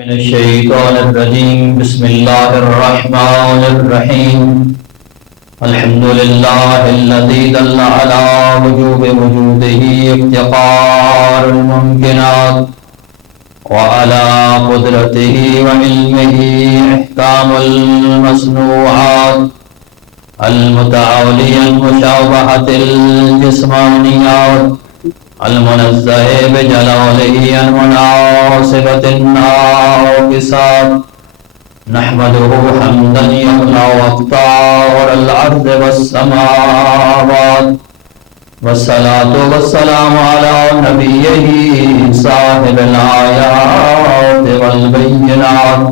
من الشيطان الرجيم بسم الله الرحمن الرحيم الحمد لله الذي دل على وجوب وجوده افتقار الممكنات وعلى قدرته وعلمه احكام المصنوعات المتعالية المشابهة الجسمانيات المنزه بجلاله عن مناسبة الناقصات نحمده حمدا يملأ أقطار الأرض والسماوات والصلاة والسلام على نبيه صاحب الآيات والبينات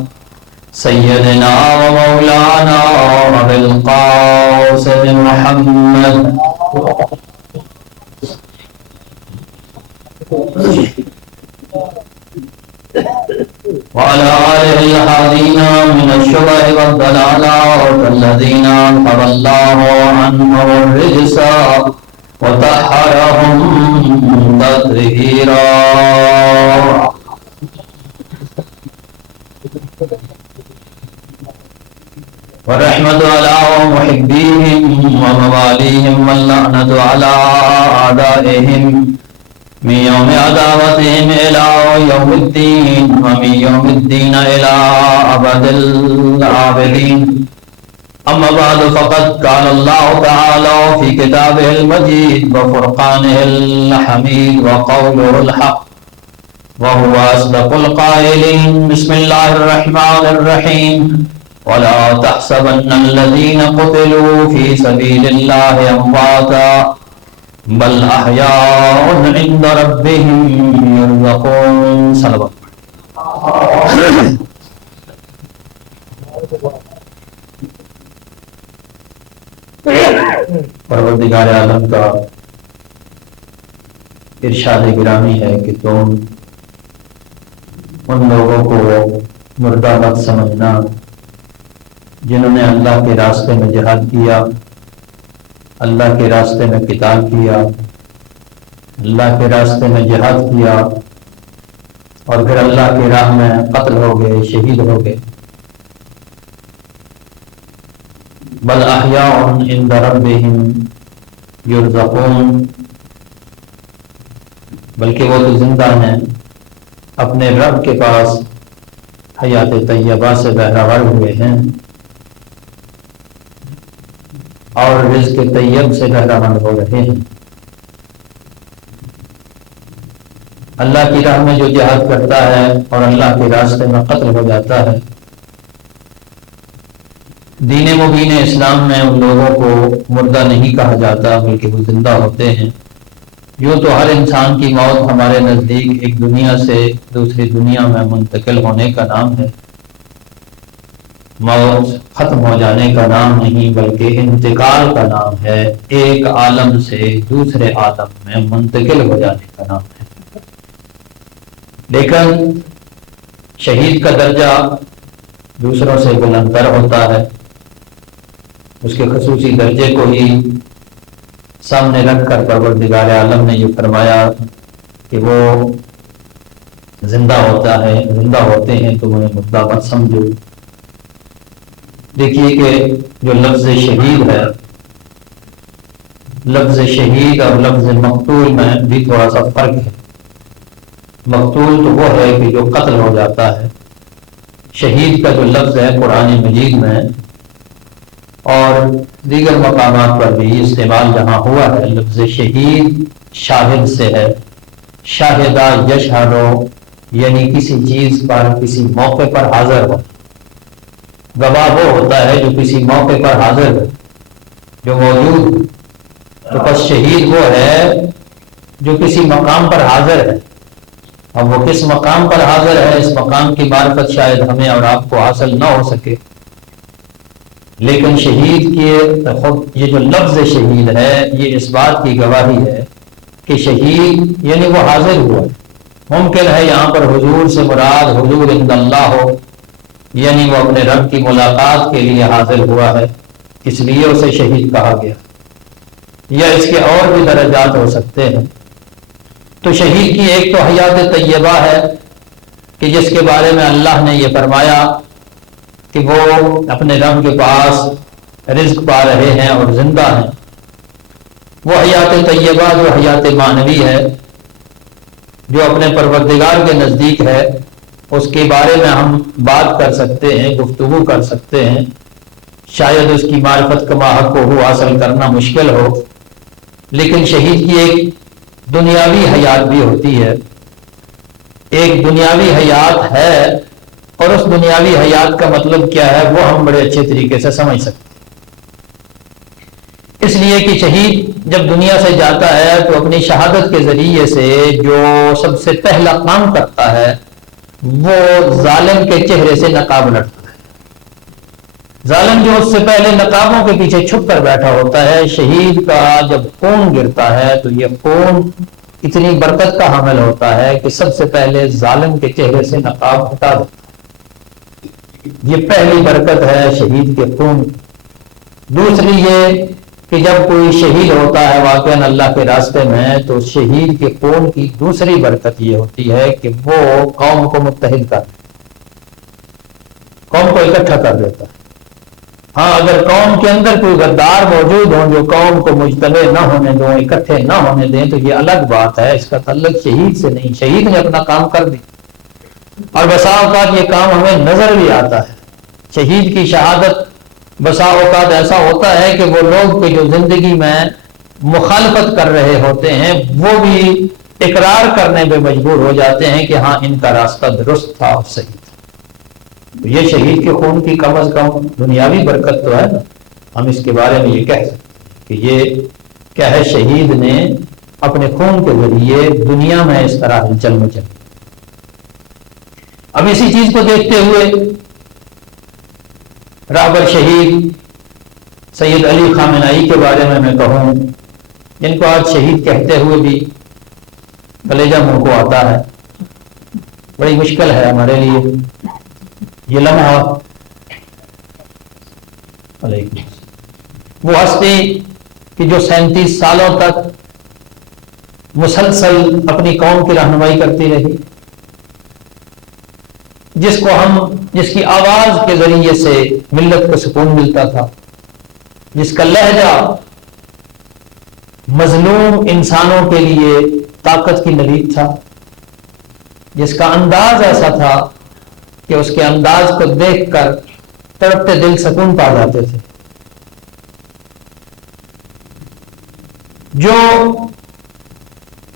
سيدنا ومولانا أبي القاسم محمد وعلى آله الهادين من الشبه والضلالات الذين أذهب الله عنهم الرجس وطهرهم تطهيرا والرحمة على محبيهم ومواليهم واللعنة على أعدائهم من يوم عداوتهم إلى يوم الدين ومن يوم الدين إلى أبد العابدين أما بعد فقد قال الله تعالى في كتابه المجيد وفرقانه الحميد وقوله الحق وهو أصدق القائلين بسم الله الرحمن الرحيم ولا تحسبن الذين قتلوا في سبيل الله أمواتا بل احیاء عند ربهم یرزقون صلوات پروردگار عالم کا ارشاد گرامی ہے کہ تم ان لوگوں کو مردہ مت سمجھنا جنہوں نے اللہ کے راستے میں جہاد کیا، اللہ کے راستے میں قتال کیا، اللہ کے راستے میں جہاد کیا اور پھر اللہ کی راہ میں قتل ہو گئے، شہید ہو گئے۔ بل احیاء عند ربهم یرزقون، بلکہ وہ تو زندہ ہیں، اپنے رب کے پاس حیات طیبہ سے بہرہ ہوئے ہیں اور رزق طیب سے بہرہ مند ہو رہے ہیں۔ اللہ کی راہ میں جو جہاد کرتا ہے اور اللہ کے راستے میں قتل ہو جاتا ہے، دین مبین اسلام میں ان لوگوں کو مردہ نہیں کہا جاتا بلکہ وہ زندہ ہوتے ہیں۔ یوں تو ہر انسان کی موت ہمارے نزدیک ایک دنیا سے دوسری دنیا میں منتقل ہونے کا نام ہے۔ موت ختم ہو جانے کا نام نہیں بلکہ انتقال کا نام ہے، ایک عالم سے دوسرے عالم میں منتقل ہو جانے کا نام ہے۔ لیکن شہید کا درجہ دوسروں سے بلندتر ہوتا ہے، اس کے خصوصی درجے کو ہی سامنے رکھ کر پروردگار عالم نے یہ فرمایا کہ وہ زندہ ہوتا ہے، زندہ ہوتے ہیں تو انہیں مردہ مت سمجھو۔ دیکھیے کہ جو لفظ شہید ہے، لفظ شہید اور لفظ مقتول میں بھی تھوڑا سا فرق ہے۔ مقتول تو وہ ہے کہ جو قتل ہو جاتا ہے، شہید کا جو لفظ ہے قرآن مجید میں اور دیگر مقامات پر بھی استعمال جہاں ہوا ہے، لفظ شہید شاہد سے ہے، شاہدہ یشہدو، یعنی کسی چیز پر کسی موقع پر حاضر ہو۔ گواہ وہ ہوتا ہے جو کسی موقع پر حاضر ہے، جو موجود، تو پس شہید وہ ہے جو کسی مقام پر حاضر ہے۔ اب وہ کس مقام پر حاضر ہے، اس مقام کی معرفت شاید ہمیں اور آپ کو حاصل نہ ہو سکے، لیکن شہید کے خود یہ جو لفظ شہید ہے یہ اس بات کی گواہی ہے کہ شہید یعنی وہ حاضر ہوا۔ ممکن ہے یہاں پر حضور سے مراد حضور عند اللہ ہو، یعنی وہ اپنے رب کی ملاقات کے لیے حاضر ہوا ہے، اس لیے اسے شہید کہا گیا، یا اس کے اور بھی درجات ہو سکتے ہیں۔ تو شہید کی ایک تو حیات طیبہ ہے کہ جس کے بارے میں اللہ نے یہ فرمایا کہ وہ اپنے رب کے پاس رزق پا رہے ہیں اور زندہ ہیں، وہ حیات طیبہ جو حیات معنوی ہے، جو اپنے پروردگار کے نزدیک ہے، اس کے بارے میں ہم بات کر سکتے ہیں، گفتگو کر سکتے ہیں۔ شاید اس کی معرفت کا ماحق ہو حاصل کرنا مشکل ہو، لیکن شہید کی ایک دنیاوی حیات بھی ہوتی ہے، ایک دنیاوی حیات ہے، اور اس دنیاوی حیات کا مطلب کیا ہے وہ ہم بڑے اچھے طریقے سے سمجھ سکتے ہیں۔ اس لیے کہ شہید جب دنیا سے جاتا ہے تو اپنی شہادت کے ذریعے سے جو سب سے پہلا کام کرتا ہے وہ ظالم کے چہرے سے نقاب لڑتا ہے۔ ظالم جو اس سے پہلے نقابوں کے پیچھے چھپ کر بیٹھا ہوتا ہے، شہید کا جب خون گرتا ہے تو یہ خون اتنی برکت کا حامل ہوتا ہے کہ سب سے پہلے ظالم کے چہرے سے نقاب ہٹا دیتا ہے۔ یہ پہلی برکت ہے شہید کے خون۔ دوسری یہ کہ جب کوئی شہید ہوتا ہے واقعاً اللہ کے راستے میں، تو شہید کے خون کی دوسری برکت یہ ہوتی ہے کہ وہ قوم کو متحد کر دیتا ہے، قوم کو اکٹھا کر دیتا ہے۔ ہاں، اگر قوم کے اندر کوئی غدار موجود ہوں جو قوم کو مجتمع نہ ہونے دیں، اکٹھے نہ ہونے دیں، تو یہ الگ بات ہے، اس کا تعلق شہید سے نہیں۔ شہید نے اپنا کام کر دیا، اور بسا اوقات یہ کام ہمیں نظر بھی آتا ہے۔ شہید کی شہادت بسا اوقات ایسا ہوتا ہے کہ وہ لوگ کہ جو زندگی میں مخالفت کر رہے ہوتے ہیں وہ بھی اقرار کرنے پہ مجبور ہو جاتے ہیں کہ ہاں ان کا راستہ درست تھا اور صحیح تھا۔ یہ شہید کے خون کی کم از کم دنیاوی برکت تو ہے نا، ہم اس کے بارے میں یہ کہہ سکتے ہیں کہ یہ کیا ہے، شہید نے اپنے خون کے ذریعے دنیا میں اس طرح ہلچل مچل۔ اب اسی چیز کو دیکھتے ہوئے رہبر شہید سید علی خامنہئی کے بارے میں کہوں، جن کو آج شہید کہتے ہوئے بھی کلیجہ منہ کو آتا ہے، بڑی مشکل ہے ہمارے لیے یہ لمحہ۔ وہ ہستی کہ جو 37 سالوں تک مسلسل اپنی قوم کی رہنمائی کرتی رہی، جس کی آواز کے ذریعے سے ملت کو سکون ملتا تھا، جس کا لہجہ مظلوم انسانوں کے لیے طاقت کی نوید تھا، جس کا انداز ایسا تھا کہ اس کے انداز کو دیکھ کر تڑپتے دل سکون پا جاتے تھے، جو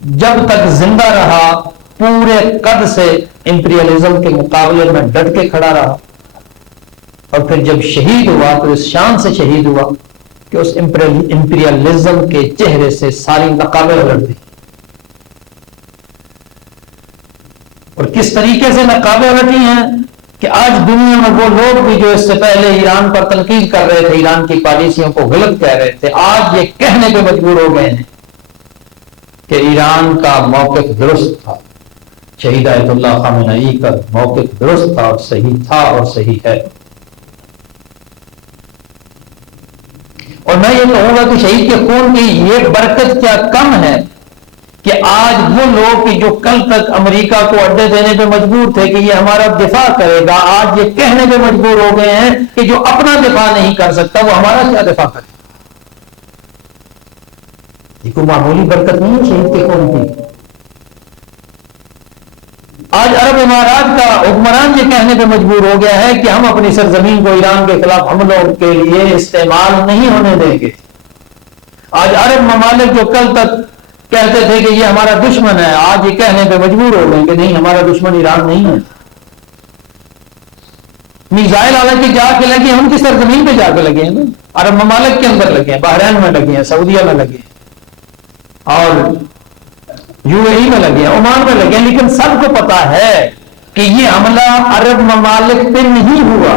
جب تک زندہ رہا پورے قد سے امپریلزم کے مقابلے میں ڈٹ کے کھڑا رہا، اور پھر جب شہید ہوا تو اس شان سے شہید ہوا کہ اس امپریلزم کے چہرے سے ساری نقابیں الٹ دی۔ اور کس طریقے سے نقابیں الٹی ہیں کہ آج دنیا میں وہ لوگ بھی جو اس سے پہلے ایران پر تنقید کر رہے تھے، ایران کی پالیسیوں کو غلط کہہ رہے تھے، آج یہ کہنے پہ مجبور ہو گئے ہیں کہ ایران کا موقف درست تھا، شہید آیت اللہ خامنہئی کا موقف درست تھا اور صحیح تھا اور صحیح ہے۔ اور میں یہ کہوں گا کہ شہید کے خون کی یہ برکت کیا کم ہے کہ آج وہ لوگ کہ جو کل تک امریکہ کو اڈے دینے پہ مجبور تھے کہ یہ ہمارا دفاع کرے گا، آج یہ کہنے پہ مجبور ہو گئے ہیں کہ جو اپنا دفاع نہیں کر سکتا وہ ہمارا کیا دفاع کرے۔ یہ کوئی معمولی برکت نہیں ہے شہید کے خون کی۔ آج عرب امارات کا حکمران یہ کہنے پہ مجبور ہو گیا ہے کہ ہم اپنی سرزمین کو ایران کے خلاف حملوں کے لیے استعمال نہیں ہونے دیں گے۔ آج عرب ممالک جو کل تک کہتے تھے کہ یہ ہمارا دشمن ہے، آج یہ کہنے پہ مجبور ہو گئے کہ نہیں، ہمارا دشمن ایران نہیں ہے۔ میزائل حالانکہ جا کے لگے ہیں، ان کی سرزمین پہ جا کے لگے ہیں، عرب ممالک کے اندر لگے ہیں، بحرین میں لگے ہیں، سعودیہ میں لگے ہیں، اور UAE میں لگے ہیں، عمان میں لگے ہیں، لیکن سب کو پتا ہے کہ یہ حملہ عرب ممالک پہ نہیں ہوا،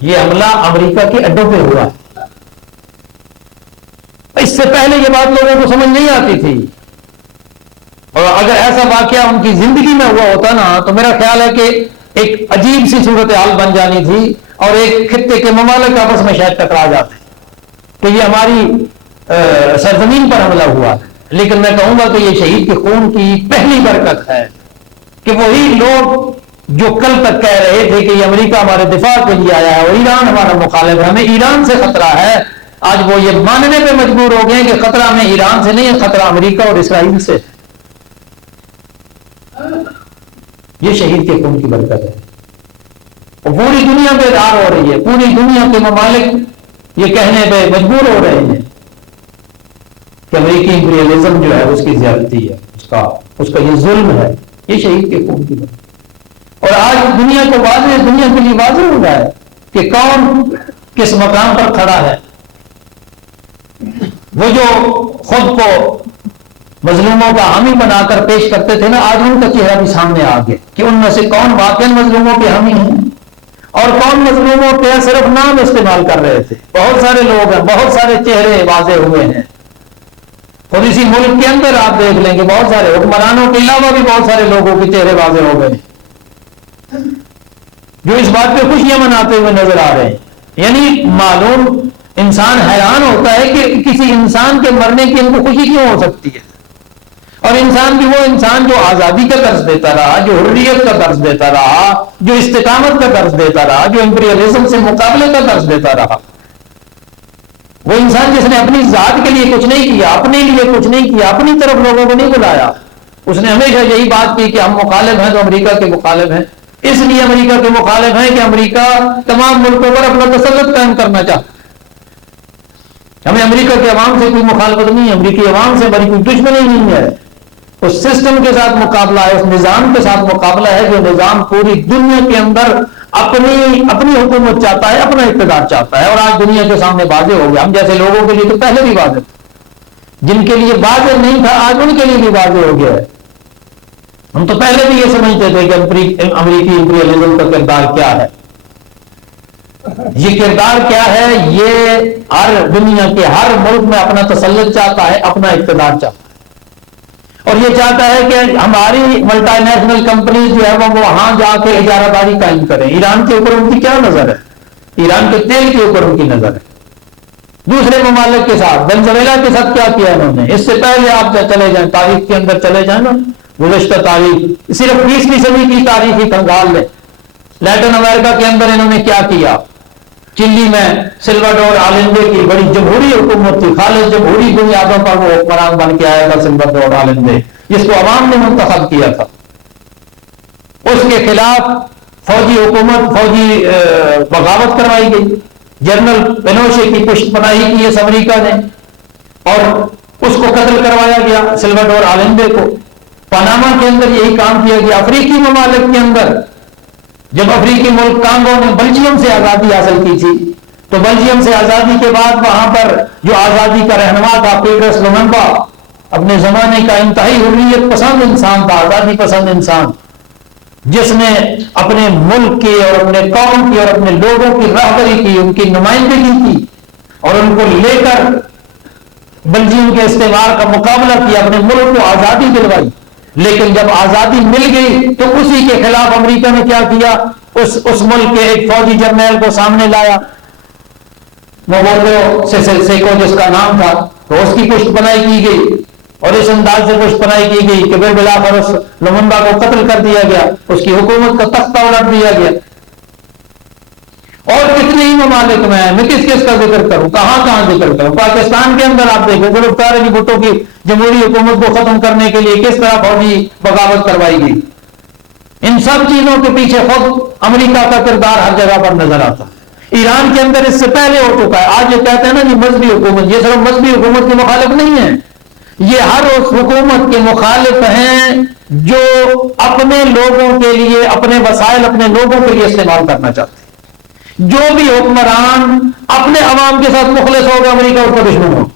یہ حملہ امریکہ کے اڈوں پہ ہوا۔ اس سے پہلے یہ بات لوگوں کو سمجھ نہیں آتی تھی، اور اگر ایسا واقعہ ان کی زندگی میں ہوا ہوتا نا تو میرا خیال ہے کہ ایک عجیب سی صورتحال بن جانی تھی، اور ایک خطے کے ممالک آپس میں شاید ٹکرا جاتے کہ یہ ہماری سرزمین پر حملہ ہوا ہے۔ لیکن میں کہوں گا کہ یہ شہید کے خون کی پہلی برکت ہے کہ وہی لوگ جو کل تک کہہ رہے تھے کہ یہ امریکہ ہمارے دفاع کے لیے آیا ہے اور ایران ہمارا مخالف ہے، ہمیں ایران سے خطرہ ہے، آج وہ یہ ماننے پہ مجبور ہو گئے کہ خطرہ ہمیں ایران سے نہیں ہے، خطرہ امریکہ اور اسرائیل سے۔ یہ شہید کے خون کی برکت ہے، اور پوری دنیا بیدار ہو رہی ہے، پوری دنیا کے ممالک یہ کہنے پہ مجبور ہو رہے ہیں کہ امریکی امپیریلزم جو ہے اس کی زیادتی ہے، اس کا یہ ظلم ہے، یہ شہید کے خون کی برکت۔ اور آج دنیا کو واضح، دنیا کے لیے واضح ہو رہا ہے کہ کون کس مقام پر کھڑا ہے۔ وہ جو خود کو مظلوموں کا حامی بنا کر پیش کرتے تھے نا، آج ان کا چہرہ بھی سامنے آ گیا کہ ان میں سے کون واقعی مظلوموں کے حامی ہیں اور کون مظلوموں کے صرف نام استعمال کر رہے تھے۔ بہت سارے لوگ ہیں، بہت سارے چہرے واضح ہوئے ہیں، اور اسی ملک کے اندر آپ دیکھ لیں گے بہت سارے حکمرانوں کے علاوہ بھی بہت سارے لوگوں کے چہرے واضح ہو گئے جو اس بات پہ خوشیاں مناتے ہوئے نظر آ رہے ہیں۔ یعنی معلوم انسان حیران ہوتا ہے کہ کسی انسان کے مرنے کی ان کو خوشی کیوں ہو سکتی ہے، اور انسان بھی وہ انسان جو آزادی کا درس دیتا رہا، جو حریت کا درس دیتا رہا، جو استقامت کا درس دیتا رہا، جو امپیریلزم سے مقابلے کا درس دیتا رہا، وہ انسان جس نے اپنی ذات کے لیے کچھ نہیں کیا، اپنے لیے کچھ نہیں کیا، اپنی طرف لوگوں کو نہیں بلایا، اس نے ہمیشہ یہی بات کی کہ ہم مخالف ہیں تو امریکہ کے مخالف ہیں، اس لیے امریکہ کے مخالف ہیں کہ امریکہ تمام ملکوں پر اپنا تسلط قائم کرنا چاہتا ہے۔ ہمیں امریکہ کے عوام سے کوئی مخالفت نہیں ہے، امریکی عوام سے ہماری کوئی دشمنی نہیں ہے، اس سسٹم کے ساتھ مقابلہ ہے، اس نظام کے ساتھ مقابلہ ہے جو نظام پوری دنیا کے اندر اپنی حکومت چاہتا ہے، اپنا اقتدار چاہتا ہے، اور آج دنیا کے سامنے واضح ہو گیا۔ ہم جیسے لوگوں کے لیے تو پہلے بھی واضح تھا، جن کے لیے واضح نہیں تھا آج ان کے لیے بھی واضح ہو گیا ہے۔ ہم تو پہلے بھی یہ سمجھتے تھے کہ امریکی امپیریلزم کا کردار کیا ہے، یہ کردار کیا ہے، یہ ہر دنیا کے ہر ملک میں اپنا تسلط چاہتا ہے، اپنا اقتدار چاہتا ہے، اور یہ چاہتا ہے کہ ہماری ملٹی نیشنل کمپنیز جو ہے وہ وہاں جا کے اجارہ داری قائم کریں۔ ایران کے اوپر ان کی کیا نظر ہے؟ ایران کے تیل کے اوپر ان کی نظر ہے۔ دوسرے ممالک کے ساتھ، وینزویلا کے ساتھ کیا کیا انہوں نے؟ اس سے پہلے آپ چلے جائیں، تاریخ کے اندر چلے جائیں نا، گزشتہ تاریخ صرف 20ویں صدی کی تاریخ ہی کنگال لیں، لیٹن امریکہ کے اندر انہوں نے کیا کیا؟ چلی میں سلواڈور آلندے کی بڑی جمہوری حکومت تھی، خالص جمہوری بنیادوں پر وہ حکمران بن کے آیا تھا سلواڈور آلندے، جس کو عوام نے منتخب کیا تھا۔ اس کے خلاف فوجی حکومت، فوجی بغاوت کروائی گئی، جنرل پینوشے کی پشت پناہی کی اس امریکہ نے، اور اس کو قتل کروایا گیا سلواڈور آلندے کو۔ پاناما کے اندر یہی کام کیا گیا۔ افریقی ممالک کے اندر جب افریقی ملک کانگو نے بلجیم سے آزادی حاصل کی تھی، تو بلجیم سے آزادی کے بعد وہاں پر جو آزادی کا رہنما تھا پیٹرس لوممبا، اپنے زمانے کا انتہائی حریت پسند انسان تھا، آزادی پسند انسان، جس نے اپنے ملک کی اور اپنے قوم کی اور اپنے لوگوں کی رہبری کی، ان کی نمائندگی کی، اور ان کو لے کر بلجیم کے استعمار کا مقابلہ کیا، اپنے ملک کو آزادی دلوائی۔ لیکن جب آزادی مل گئی تو اسی کے خلاف امریکہ نے کیا کیا؟ اس ملک کے ایک فوجی جرنیل کو سامنے لایا، موبوتو سیسیکو جس کا نام تھا، تو اس کی پشت پناہی کی گئی، اور اس انداز سے پشت پناہی کی گئی کہ بالآخر اس لوممبا کو قتل کر دیا گیا، اس کی حکومت کا تختہ الٹ دیا گیا۔ اور کتنے ہی ممالک میں کس کا ذکر کروں، کہاں ذکر کروں؟ پاکستان کے اندر آپ دیکھیں ذوالفقار علی بھٹو کی جمہوری حکومت کو ختم کرنے کے لیے کس طرح فوجی بغاوت کروائی گئی۔ ان سب چیزوں کے پیچھے خود امریکہ کا کردار ہر جگہ پر نظر آتا ہے۔ ایران کے اندر اس سے پہلے ہو چکا ہے۔ آج یہ کہتے ہیں نا یہ مذہبی حکومت، یہ صرف مذہبی حکومت کے مخالف نہیں ہے، یہ ہر اس حکومت کے مخالف ہیں جو اپنے لوگوں کے لیے اپنے وسائل اپنے لوگوں کے لیے استعمال کرنا چاہتے ہیں۔ جو بھی حکمران اپنے عوام کے ساتھ مخلص ہوگا امریکہ اس کا دشمن ہوگا،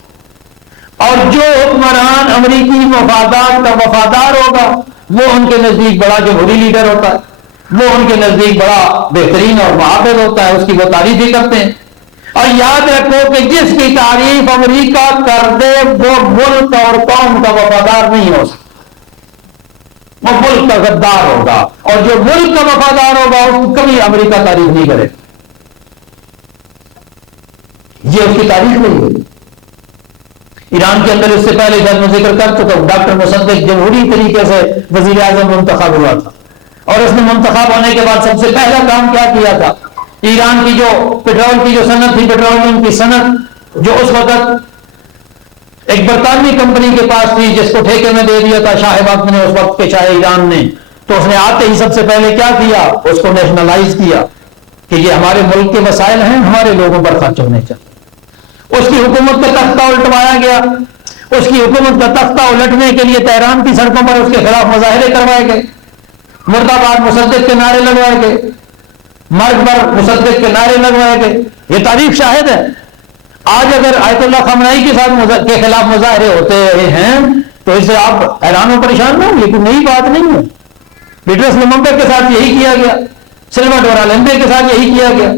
اور جو حکمران امریکی مفادات کا وفادار ہوگا وہ ان کے نزدیک بڑا جمہوری لیڈر ہوتا ہے، وہ ان کے نزدیک بڑا بہترین اور محافظ ہوتا ہے، اس کی وہ تعریف ہی کرتے ہیں۔ اور یاد رکھو کہ جس کی تعریف امریکہ کر دے وہ ملک اور قوم کا وفادار نہیں ہو سکتا، وہ ملک کا غدار ہوگا، اور جو ملک کا وفادار ہوگا اس کو کبھی امریکہ تعریف نہیں کرے، یہ اس کی تاریخ نہیں ہے۔ ایران کے اندر اس سے پہلے جب میں ذکر کر چکا ہوں، ڈاکٹر مصدق جمہوری طریقے سے وزیر اعظم منتخب ہوا تھا، اور اس نے منتخب ہونے کے بعد سب سے پہلا کام کیا کیا تھا؟ ایران کی جو پیٹرول کی جو صنعت تھی، پیٹرولیم کی صنعت، جو اس وقت ایک برطانوی کمپنی کے پاس تھی، جس کو ٹھیکے میں دے دیا تھا شاہ وقت نے، اس وقت کے شاہ ایران نے، تو اس نے آتے ہی سب سے پہلے کیا کیا؟ اس کو نیشنلائز کیا کہ یہ ہمارے ملک کے وسائل ہیں، ہمارے لوگوں پر خرچ ہونے چاہیے۔ اس کی حکومت کا تختہ الٹوایا گیا، اس کی حکومت کا تختہ الٹنے کے لیے تہران کی سڑکوں پر اس کے خلاف مظاہرے کروائے گئے، مرد آباد مصدق کے نعرے لگوائے گئے، مرگ پر مصدق کے نعرے لگوائے گئے۔ یہ تاریخ شاہد ہے۔ آج اگر آیت اللہ خامنہئی کے خلاف مظاہرے ہوتے ہیں تو اس سے آپ حیران و پریشان نہ ہوں، یہ کوئی نئی بات نہیں ہے۔ پیٹرس لممبے کے ساتھ یہی کیا گیا، سلواڈور الندے کے ساتھ یہی کیا گیا،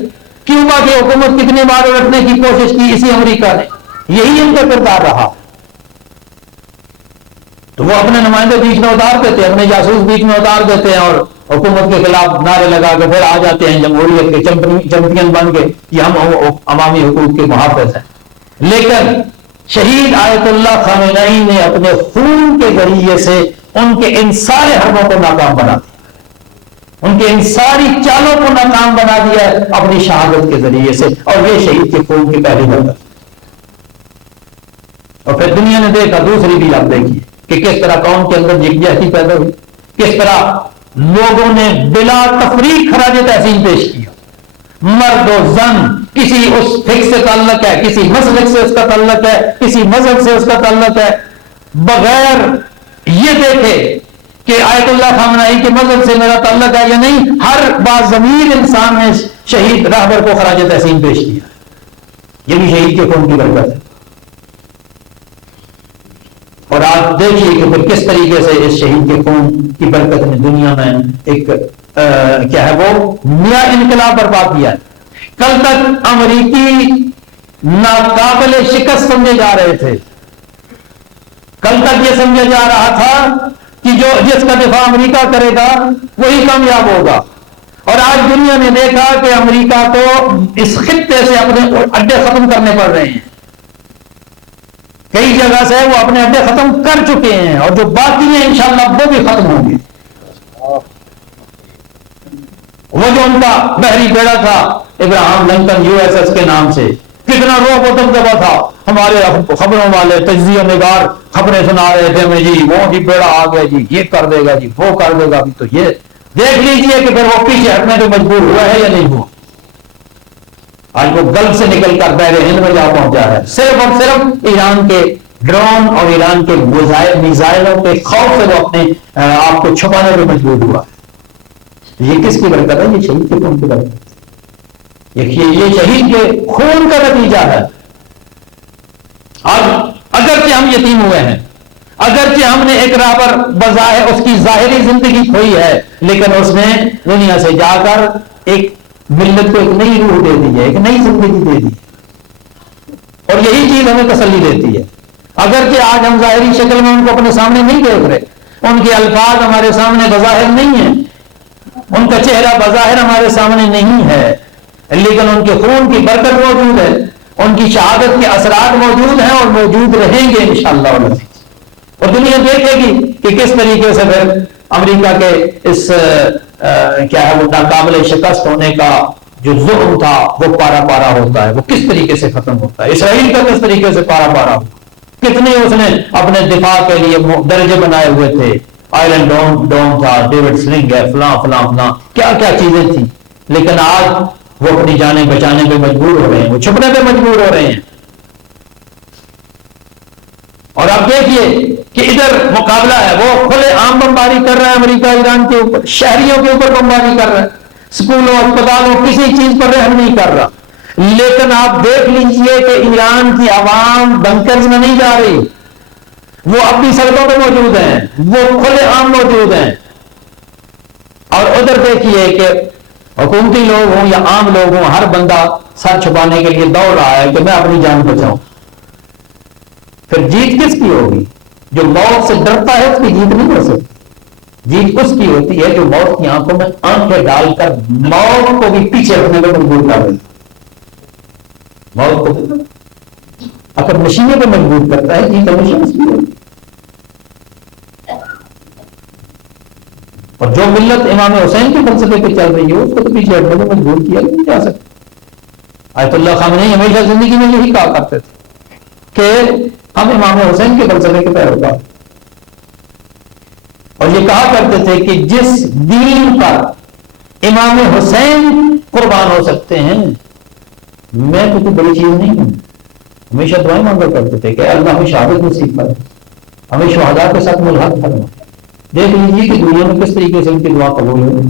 کیوبا کی حکومت کتنی بار الٹنے کی کوشش کی اسی امریکہ نے، یہی ان کا کردار رہا۔ تو وہ اپنے نمائندے بیچ میں اتار دیتے ہیں، اپنے جاسوس بیچ میں اتار دیتے ہیں اور حکومت کے خلاف نعرے لگا کے پھر آ جاتے ہیں جمہوریت کے چیمپئن بن کے کہ ہم عوامی حقوق کے محافظ ہیں۔ لیکن شہید آیت اللہ خامنہئی نے اپنے خون کے ذریعے سے ان کے ان سارے حربوں کو ناکام بنا دیا، ان کے ان ساری چالوں کو ناکام بنا دیا ہے اپنی شہادت کے ذریعے سے، اور یہ شہید کے خون کی پہلی برکت۔ اور پھر دنیا نے دیکھا، دوسری بھی آپ دیکھیے کہ کس طرح قوم کے اندر یکجہتی پیدا ہوئی، کس طرح لوگوں نے بلا تفریق خراج تحسین پیش کیا، مرد و زن، کسی اس فکر سے تعلق ہے، کسی مسلک سے اس کا تعلق ہے، کسی مذہب سے اس کا تعلق ہے، بغیر یہ دیکھے کہ آیت اللہ خامنہئی کے مذہب سے میرا تعلق ہے یا نہیں، ہر باضمیر انسان نے شہید رہبر کو خراج تحسین پیش کیا۔ یہ بھی شہید کے خون کی برکت ہے۔ اور آپ دیکھیے کہ پھر کس طریقے سے اس شہید کے خون کی برکت نے دنیا میں ایک کیا ہے وہ نیا انقلاب برپا کیا ہے۔ کل تک امریکی ناقابل شکست سمجھے جا رہے تھے، کل تک یہ سمجھا جا رہا تھا کہ جو جس کا دفاع امریکہ کرے گا وہی کامیاب ہوگا، اور آج دنیا نے دیکھا کہ امریکہ کو اس خطے سے اپنے اڈے ختم کرنے پڑ رہے ہیں، کئی جگہ سے وہ اپنے اڈے ختم کر چکے ہیں، اور جو باقی ہیں انشاءاللہ وہ بھی ختم ہوں گے۔ وہ جو ان کا بحری بیڑا تھا ابراہم لنکن USS کے نام سے، کتنا روب و دبدبہ تھا، ہمارے خبروں والے تجزیہ نگار خبریں سنا رہے تھے میں جی وہ جی بیڑا آ گیا جی، یہ کر دے گا جی، وہ کر دے گا، تو یہ دیکھ لیجئے کہ پھر وہ پیچھے ہٹنے پہ مجبور ہوا ہے یا نہیں ہوا۔ آج وہ گلف سے نکل کر بحر ہند میں جا پہنچا ہے، صرف اور صرف ایران کے ڈرون اور ایران کے میزائلوں کے خوف سے وہ اپنے آپ کو چھپانے پہ مجبور ہوا ہے۔ یہ کس کی برکت ہے؟ یہ شہید کے خون کی برکت ہے، یہ شہید کے خون کا نتیجہ ہے۔ آج اگرچہ ہم یتیم ہوئے ہیں، اگرچہ ہم نے ایک راہبر بظاہر اس کی ظاہری زندگی کھوئی ہے، لیکن اس نے دنیا سے جا کر ایک ملت کو ایک نئی روح دے دی ہے، ایک نئی زندگی دے دی، اور یہی چیز ہمیں تسلی دیتی ہے۔ اگرچہ آج ہم ظاہری شکل میں ان کو اپنے سامنے نہیں دیکھ رہے، ان کے الفاظ ہمارے سامنے بظاہر نہیں ہیں، ان کا چہرہ بظاہر ہمارے سامنے نہیں ہے، لیکن ان کے خون کی برکت موجود ہے، ان کی شہادت کے اثرات موجود ہیں اور موجود رہیں گے انشاءاللہ العزیز۔ اور دنیا دیکھے گی کہ کس طریقے سے پھر امریکہ کے اس کیا ہے وہ ناقابل شکست ہونے کا جو ظلم تھا وہ پارا پارا ہوتا ہے، وہ کس طریقے سے ختم ہوتا ہے، اسرائیل کا کس طریقے سے پارا پارا ہوتا ہے، کتنے اس نے اپنے دفاع کے لیے درجے بنائے ہوئے تھے، آئرن ڈوم تھا، ڈیوڈ سلنگ ہے، فلاں فلاں فلاں کیا کیا چیزیں تھیں، لیکن آج وہ اپنی جانیں بچانے پہ مجبور ہو رہے ہیں، وہ چھپنے پہ مجبور ہو رہے ہیں۔ اور آپ دیکھیے کہ ادھر مقابلہ ہے، وہ کھلے عام بمباری کر رہا ہے امریکہ ایران کے اوپر، شہریوں کے اوپر بمباری کر رہا ہے، اسکولوں اسپتالوں کسی چیز پر رحم نہیں کر رہا، لیکن آپ دیکھ لیجئے کہ ایران کی عوام بنکرز میں نہیں جا رہی، وہ اپنی سڑکوں پہ موجود ہیں، وہ کھلے عام موجود ہیں۔ اور ادھر دیکھیے کہ حکومتی لوگ ہوں یا عام لوگ ہوں، ہر بندہ سر چھپانے کے لیے دوڑ رہا ہے کہ میں اپنی جان بچاؤں۔ پھر جیت کس کی ہوگی؟ جو موت سے ڈرتا ہے اس کی جیت نہیں ہو سکتی، جیت اس کی ہوتی ہے جو موت کی آنکھوں میں آنکھیں ڈال کر موت کو بھی پیچھے رکھنے میں مجبور کر رہی، موت کو اگر مشینوں پہ مجبور کرتا ہے جیت ہمیشہ اس کی ہوتی۔ اور جو ملت امام حسین کے فلسفے پہ چل رہی ہے اس کو تو پیچھے ہٹنے کو مجبور کیا نہیں جا سکتا۔ آیت اللہ خامنئی ہمیشہ زندگی میں یہی کہا کرتے تھے کہ ہم امام حسین کے فلسفے کے پیروکار، اور یہ کہا کرتے تھے کہ جس دین پر امام حسین قربان ہو سکتے ہیں میں تو کوئی بڑی چیز نہیں ہوں۔ ہمیشہ دعائیں مانگا کرتے تھے کہ اللہ ہمیں شہادت نصیب کرے، ہمیں شہداء کے ساتھ ملحق کرنا۔ دیکھ لیجیے کہ دنیا میں کس طریقے سے ان کی دعا قبول ہوئی۔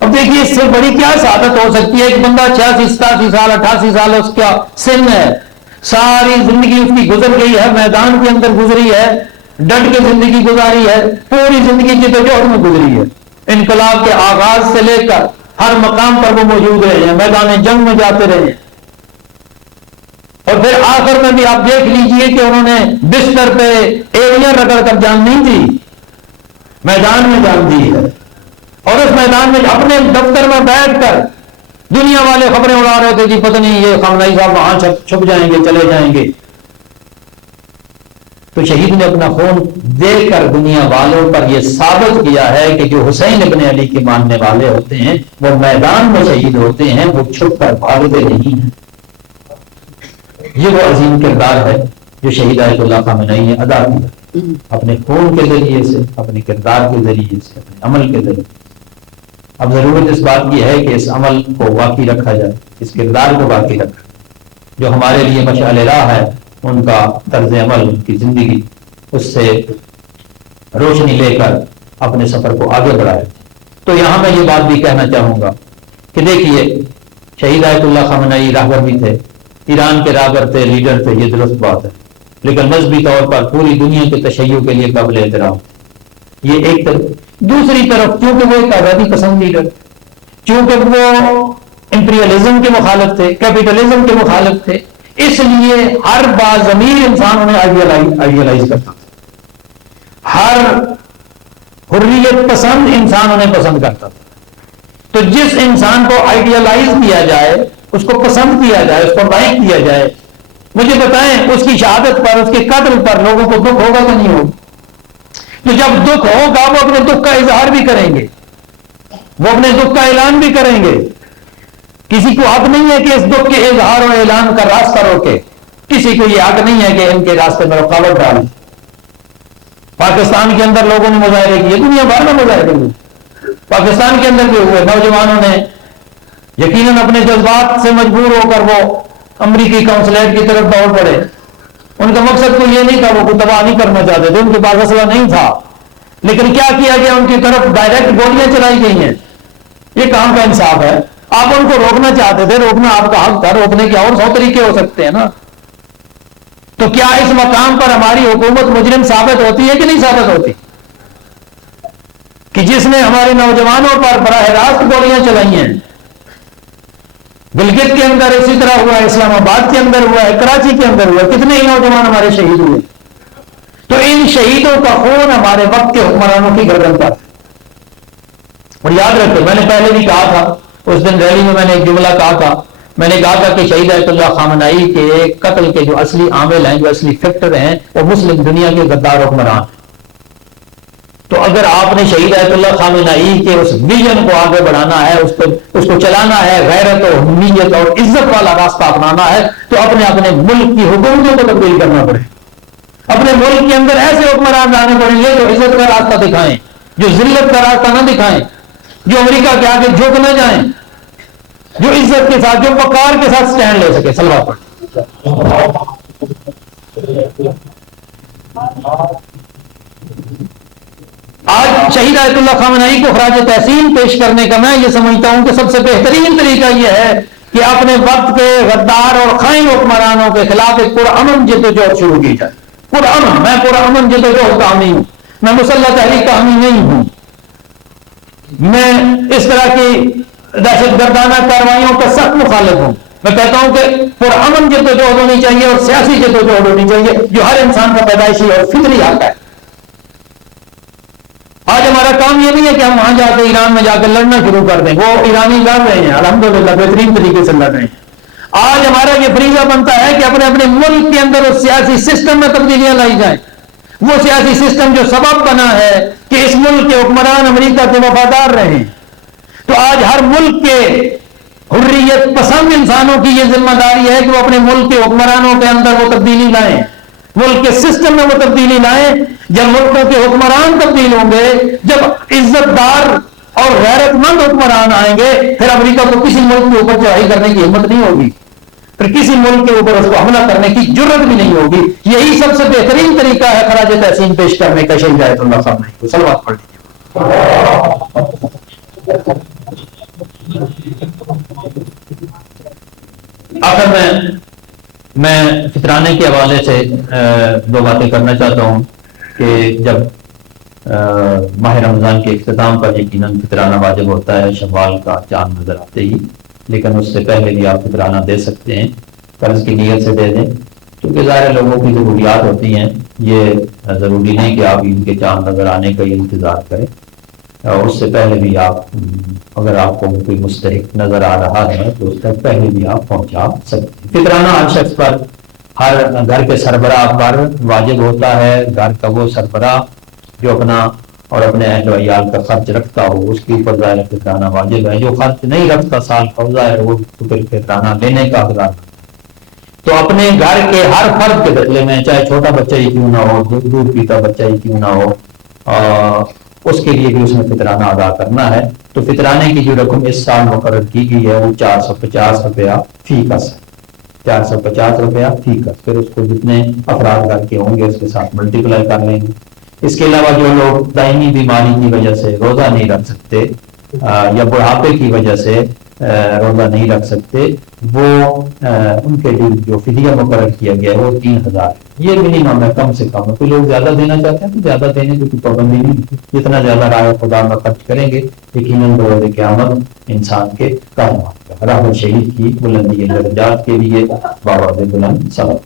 اب دیکھیے اس سے بڑی کیا سعادت ہو سکتی ہے؟ ایک بندہ 86 87 سال 88 سال اس کا سن ہے، ساری زندگی اس کی گزر گئی ہے، میدان کے اندر گزری ہے، ڈٹ کے زندگی گزاری ہے، پوری زندگی جدوجہد میں گزری ہے، انقلاب کے آغاز سے لے کر ہر مقام پر وہ موجود رہے ہیں، میدان جنگ میں جاتے رہے ہیں، اور پھر آخر میں بھی آپ دیکھ لیجئے کہ انہوں نے بستر پہ ایڑیاں رگڑ کر جان نہیں دی، میدان میں جان دی ہے، اور اس میدان میں اپنے دفتر میں بیٹھ کر دنیا والے خبریں اڑا رہے تھے کہ پتہ نہیں یہ خامنئی صاحب وہاں چھپ جائیں گے، چلے جائیں گے۔ تو شہید نے اپنا خون دے کر دنیا والوں پر یہ ثابت کیا ہے کہ جو حسین ابن علی کے ماننے والے ہوتے ہیں وہ میدان میں شہید ہوتے ہیں، وہ چھپ کر بھاگتے نہیں ہیں۔ یہ وہ عظیم کردار ہے جو شہید آیت اللہ خامنئی نے ادا کیا، اپنے خون کے ذریعے سے، اپنے کردار کے ذریعے سے، اپنے عمل کے ذریعے سے۔ اب ضرورت اس بات کی ہے کہ اس عمل کو باقی رکھا جائے، اس کردار کو باقی رکھا جائے، جو ہمارے لیے مشعل راہ ہے، ان کا طرز عمل، ان کی زندگی، اس سے روشنی لے کر اپنے سفر کو آگے بڑھائے۔ تو یہاں میں یہ بات بھی کہنا چاہوں گا کہ دیکھیے شہید آیت اللہ خامنئی راہبر بھی تھے، ایران کے راہبر تھے، لیڈر تھے، یہ درست بات ہے، لیکن مذہبی طور پر پوری دنیا کے تشیع کے لیے قابل احترام، یہ ایک طرف۔ دوسری طرف چونکہ وہ ایک آزادی پسند لیڈر، چونکہ وہ امپریلزم کے مخالف تھے، کیپیٹلزم کے مخالف تھے، اس لیے ہر باضمیر انسان انہیں آئیڈیلائز کرتا تھا، ہر حریت پسند انسان انہیں پسند کرتا تھا۔ تو جس انسان کو آئیڈیلائز کیا جائے، اس کو پسند کیا جائے، اس کو لائک کیا جائے، مجھے بتائیں اس کی شہادت پر، اس کے قتل پر لوگوں کو دکھ ہوگا کہ نہیں ہوگا؟ تو جب دکھ ہوگا وہ اپنے دکھ کا اظہار بھی کریں گے، وہ اپنے دکھ کا اعلان بھی کریں گے۔ کسی کو حق نہیں ہے کہ اس دکھ کے اظہار اور اعلان کا راستہ روکے، کسی کو یہ حق نہیں ہے کہ ان کے راستے میں رکاوٹ ڈالے۔ پاکستان کے اندر لوگوں نے مظاہرے کیے، دنیا بھر میں مظاہرے ہوئے، پاکستان کے اندر بھی ہوئے، نوجوانوں نے یقیناً اپنے جذبات سے مجبور ہو کر وہ امریکی قونصلیٹ کی طرف دوڑ پڑے۔ ان کا مقصد کو یہ نہیں تھا، وہ کوئی تباہ نہیں کرنا چاہتے تھے، ان کے پاس اسلحہ نہیں تھا، لیکن کیا کیا گیا؟ ان کی طرف ڈائریکٹ گولیاں چلائی گئی ہیں۔ یہ کام کا انصاف ہے؟ آپ ان کو روکنا چاہتے تھے، روکنا آپ کا حق تھا، روکنے کے اور 100 طریقے ہو سکتے ہیں نا۔ تو کیا اس مقام پر ہماری حکومت مجرم ثابت ہوتی ہے کہ نہیں ثابت ہوتی؟ کہ جس نے ہمارے نوجوانوں پر براہ راست گولیاں چلائی ہیں، گلگت کے اندر اسی طرح ہوا ہے، اسلام آباد کے اندر ہوا ہے، کراچی کے اندر ہوا ہے، کتنے ہی نوجوان ہمارے شہید ہوئے۔ تو ان شہیدوں کا خون ہمارے وقت کے حکمرانوں کی گردن پر۔ اور یاد رکھیں، میں نے پہلے بھی کہا تھا، اس دن ریلی میں نے ایک جملہ کہا تھا، میں نے کہا تھا کہ شہید آیت اللہ خامنئی کے قتل کے جو اصلی عامل ہیں، جو اصلی فیکٹر ہیں، وہ مسلم دنیا کے غدار حکمران ہیں۔ تو اگر آپ نے شہید آیت اللہ خامنئی کے اس ویژن کو آگے بڑھانا ہے، اس کو چلانا ہے، غیرت اور حمیت اور عزت والا راستہ اپنانا ہے، تو اپنے ملک کی حکومتوں کو تبدیل کرنا پڑے، اپنے ملک کے اندر ایسے حکمران لانے پڑیں گے جو عزت کا راستہ دکھائیں، جو ذلت کا راستہ نہ دکھائیں، جو امریکہ کے آگے جھک نہ جائیں، جو عزت کے ساتھ، جو وقار کے ساتھ سٹینڈ لے سکے۔ صلوات پڑھ۔ آج شہید آیت اللہ خامنئی کو خراج تحسین پیش کرنے کا میں یہ سمجھتا ہوں کہ سب سے بہترین طریقہ یہ ہے کہ اپنے وقت کے غدار اور خائن حکمرانوں کے خلاف ایک پرامن جدوجہد شروع کی جائے۔ پرامن، میں پرامن جدوجہد کا حامی ہوں، میں مسلح تحریک کا حامی نہیں ہوں، میں اس طرح کی دہشت گردانہ کارروائیوں کا سخت مخالف ہوں۔ میں کہتا ہوں کہ پرامن جدوجہد ہونی چاہیے اور سیاسی جدوجہد ہونی چاہیے، جو ہر انسان کا پیدائشی اور فطری حق ہے۔ آج ہمارا کام یہ نہیں ہے کہ ہم وہاں جا کے ایران میں جا کے لڑنا شروع کر دیں، وہ ایرانی لڑ رہے ہیں الحمدللہ بہترین طریقے سے لڑ رہے ہیں۔ آج ہمارا یہ فریضہ بنتا ہے کہ اپنے ملک کے اندر اس سیاسی سسٹم میں تبدیلیاں لائی جائیں، وہ سیاسی سسٹم جو سبب بنا ہے کہ اس ملک کے حکمران امریکہ کے وفادار رہیں. تو آج ہر ملک کے حریت پسند انسانوں کی یہ ذمہ داری ہے کہ وہ اپنے ملک کے حکمرانوں کے اندر وہ تبدیلی لائیں، ملک کے سسٹم میں وہ تبدیلی لائیں. جب ملکوں کے حکمران تبدیل ہوں گے، جب عزت دار اور غیرت مند حکمران آئیں گے، پھر امریکہ کو کسی ملک کے اوپر چڑھائی کرنے کی ہمت نہیں ہوگی، پھر کسی ملک کے اوپر اس کو حملہ کرنے کی جرت بھی نہیں ہوگی. یہی سب سے بہترین طریقہ ہے خراج تحسین پیش کرنے کا. شہید آیت اللہ صاحب نے صلوات پڑھ لیجیے. آخر میں فطرانے کے حوالے سے دو باتیں کرنا چاہتا ہوں کہ جب ماہ رمضان کے اختتام پر یقیناً فطرانہ واجب ہوتا ہے شوال کا چاند نظر آتے ہی، لیکن اس سے پہلے بھی آپ فطرانہ دے سکتے ہیں، قرض کی نیت سے دے دیں، کیونکہ ظاہر لوگوں کی ضروریات ہوتی ہیں. یہ ضروری نہیں کہ آپ ان کے چاند نظر آنے کا ہی انتظار کریں، اور اس سے پہلے بھی آپ اگر آپ کو کوئی مستحق نظر آ رہا ہے تو اس سے پہلے بھی آپ پہنچا سکتے ہیں. فطرانہ ہر شخص پر، ہر گھر کے سربراہ پر واجب ہوتا ہے. گھر کا وہ سربراہ جو اپنا اور اپنے اہل و عیال کا خرچ رکھتا ہو، اس کے اوپر ظاہر فطرانہ واجب ہے. جو خرچ نہیں رکھتا سال کا ظاہر وہ پھر فطرانہ لینے کا حقدار. تو اپنے گھر کے ہر فرد کے بدلے میں، چاہے چھوٹا بچہ ہی کیوں نہ ہو، دودھ پیتا بچہ ہی کیوں نہ ہو، اس کے لیے بھی اس میں فطرانہ ادا کرنا ہے. تو فطرانے کی جو رقم اس سال مقرر کی گئی ہے وہ 450 روپیہ فی کس ہے. 450 روپیہ فی کس. پھر اس کو جتنے افراد گھر کے ہوں گے اس کے ساتھ ملٹیپلائی کر لیں گے. اس کے علاوہ جو لوگ دائمی بیماری کی وجہ سے روزہ نہیں رکھ سکتے یا بڑھاپے کی وجہ سے روزہ نہیں رکھ سکتے، وہ ان کے لیے جو فدیہ مقرر کیا گیا ہے وہ 3000 ہے. یہ منیمم ہے، کم سے کم ہے. کوئی لوگ زیادہ دینا چاہتے ہیں تو زیادہ دینے کی کوئی پابندی نہیں. جتنا زیادہ راہ خدا میں خرچ کریں گے یقیناً بروز قیامت انسان کے کام آئے گا. راہ شہید کی بلندی درجات کے لیے بابا بلند صاحب.